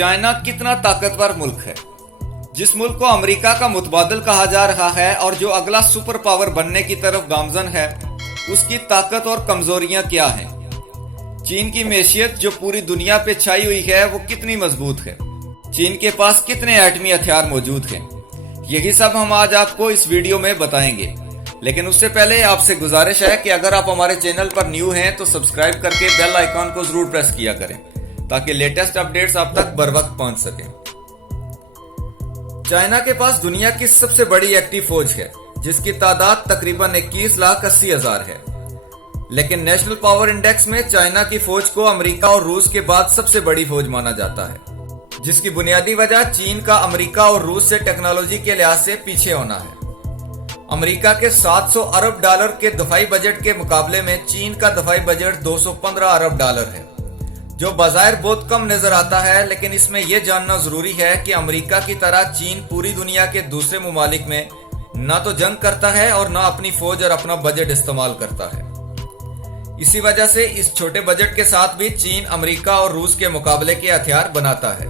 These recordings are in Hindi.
चाइना कितना ताकतवर मुल्क है। जिस मुल्क को अमेरिका का मुतबादिल कहा जा रहा है और जो अगला सुपर पावर बनने की तरफ गामजन है, उसकी ताकत और कमजोरियां क्या हैं? चीन की मैशियत जो पूरी दुनिया पे छाई हुई है वो कितनी मजबूत है? चीन के पास कितने एटमी हथियार मौजूद हैं? यही सब हम आज आपको इस वीडियो में बताएंगे। लेकिन उससे पहले आपसे गुजारिश है कि अगर आप हमारे चैनल पर न्यू हैं तो सब्सक्राइब करके बेल आइकॉन को जरूर प्रेस किया करें ताकि लेटेस्ट अपडेट्स आप तक बर वक्त पहुंच सके। चाइना के पास दुनिया की सबसे बड़ी एक्टिव फौज है जिसकी तादाद तकरीबन 21,80,000 है। लेकिन नेशनल पावर इंडेक्स में चाइना की फौज को अमेरिका और रूस के बाद सबसे बड़ी फौज माना जाता है, जिसकी बुनियादी वजह चीन का अमेरिका और रूस से टेक्नोलॉजी के लिहाज से पीछे होना है। अमेरिका के 700 अरब डॉलर के दफाई बजट के मुकाबले में चीन का दफाई बजट 215 अरब डॉलर है, जो बाज़ाहिर बहुत कम नजर आता है। लेकिन इसमें यह जानना जरूरी है कि अमेरिका की तरह चीन पूरी दुनिया के दूसरे ममालिक में ना तो जंग करता है और ना अपनी फौज और अपना बजट इस्तेमाल करता है। इसी वजह से इस छोटे बजट के साथ भी चीन अमेरिका और रूस के मुकाबले के हथियार बनाता है।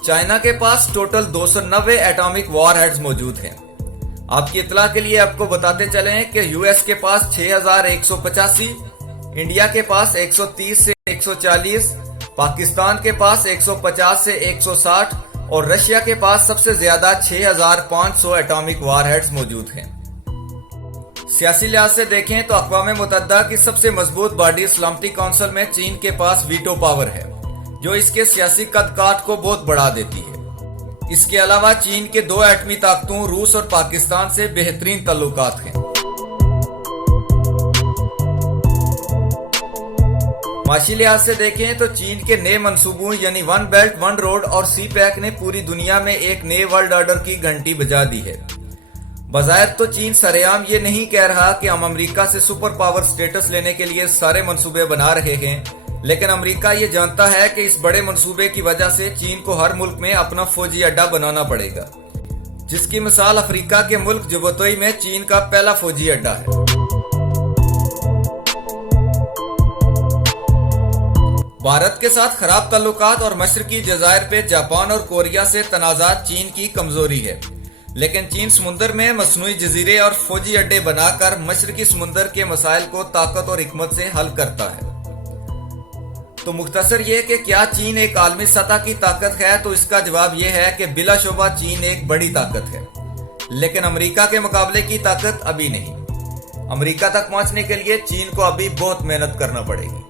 चाइना के पास टोटल 290 एटॉमिक वॉरहेड्स मौजूद हैं। आपकी इतला के लिए आपको बताते चले कि यूएस के पास 6,185, इंडिया के पास 130 से 140, पाकिस्तान के पास 150 से 160 और रशिया के पास सबसे ज्यादा 6,500 एटॉमिक वॉरहेड्स मौजूद हैं। सियासी लिहाज से देखें तो अक़वाम मुत्तहिदा की सबसे मजबूत बॉडी सलामती काउंसिल में चीन के पास वीटो पावर है, जो इसके सियासी कद-काठ को बहुत बढ़ा देती है। इसके अलावा चीन के दो एटमी ताकतों रूस और पाकिस्तान से बेहतरीन ताल्लुकात हैं। माशी लिहाज से देखें तो चीन के नए मंसूबों यानी वन बेल्ट वन रोड और सी पैक ने पूरी दुनिया में एक नए वर्ल्ड ऑर्डर की घंटी बजा दी है। बज़ाहिर तो चीन सरेआम ये नहीं कह रहा कि हम अमेरिका से सुपर पावर स्टेटस लेने के लिए सारे मंसूबे बना रहे हैं, लेकिन अमेरिका ये जानता है कि इस बड़े मंसूबे की वजह से चीन को हर मुल्क में अपना फौजी अड्डा बनाना पड़ेगा, जिसकी मिसाल अफ्रीका के मुल्क जिम्बाब्वे में चीन का पहला फौजी अड्डा है। भारत के साथ खराब ताल्लुकात और मशरकी जज़ायर पे जापान और कोरिया से तनाज़ात चीन की कमजोरी है। लेकिन चीन समुंदर में मसनूई जजीरे और फौजी अड्डे बनाकर मशरकी समुंदर के मसाइल को ताकत और हिकमत से हल करता है। तो मुख्तसर ये कि क्या चीन एक आलमी सतह की ताकत है, तो इसका जवाब यह है कि बिलाशुबा चीन एक बड़ी ताकत है, लेकिन अमेरिका के मुकाबले की ताकत अभी नहीं। अमेरिका तक पहुंचने के लिए चीन को अभी बहुत मेहनत करना पड़ेगी।